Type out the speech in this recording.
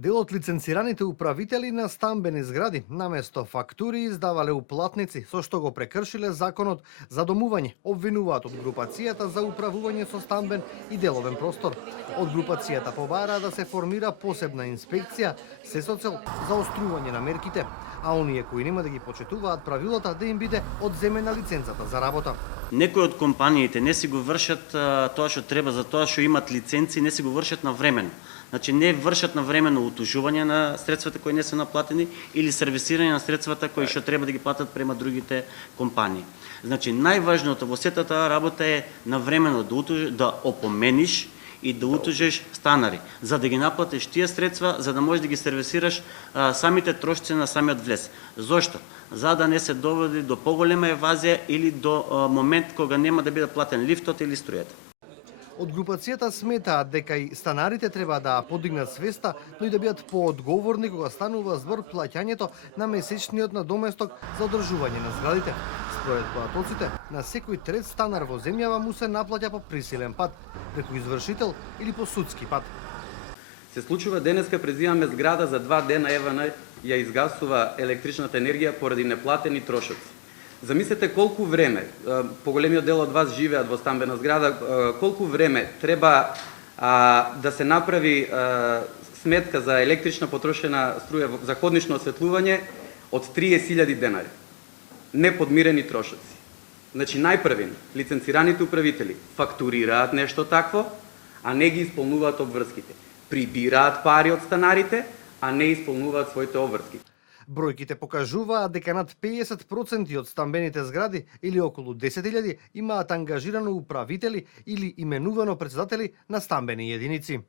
Дел од лиценцираните управители на стамбени згради наместо фактури издавале уплатници, со што го прекршиле законот за домување, обвинуваат од групацијата за управување со стамбен и деловен простор. Од групацијата побараа да се формира посебна инспекција се со цел заострување на мерките, а оние кои нема да ги почитуваат правилата да им биде одземена лиценцата за работа. Некои од компаниите не си го вршат тоа што треба за тоа што имат лиценци, не си го вршат на времено. Значи не вршат на времено утужување на средствата кои не се наплатени или сервисирање на средствата кои што треба да ги платат према другите компании. Значи најважното во сета таа работа е на времено да опомениш и да утужеш станари, за да ги наплатиш тие средства, за да можеш да ги сервисираш самите трошци на самиот влез. Зошто? За да не се доводи до поголема евазија или до момент кога нема да биде платен лифтот или струјата. Од групацијата сметаат дека и станарите треба да подигнат свеста, но и да бидат поодговорни кога станува збор плаќањето на месечниот надоместок за одржување на зградите. Според платоците, на секој трет станар во земјава му се наплаќа по присилен пат, преку извршител или по судски пат. Се случува денеска презимаме зграда за 2 дена ЕВН ја изгасува електричната енергија поради неплатени трошоци. Замислете колку време, поголемиот дел од вас живеат во стамбена зграда, колку време треба да се направи сметка за електрична потрошена струја за ходнично осветлување од 30.000 денари. Неподмирени трошоци. Значи најпрвин лиценцираните управители фактурираат нешто такво, а не ги исполнуваат обврските. Прибираат пари од станарите, а не исполнуваат своите обврски. Бројките покажуваат дека над 50% од стамбените згради или околу 10.000 имаат ангажирано управители или именувано претседатели на стамбени единици.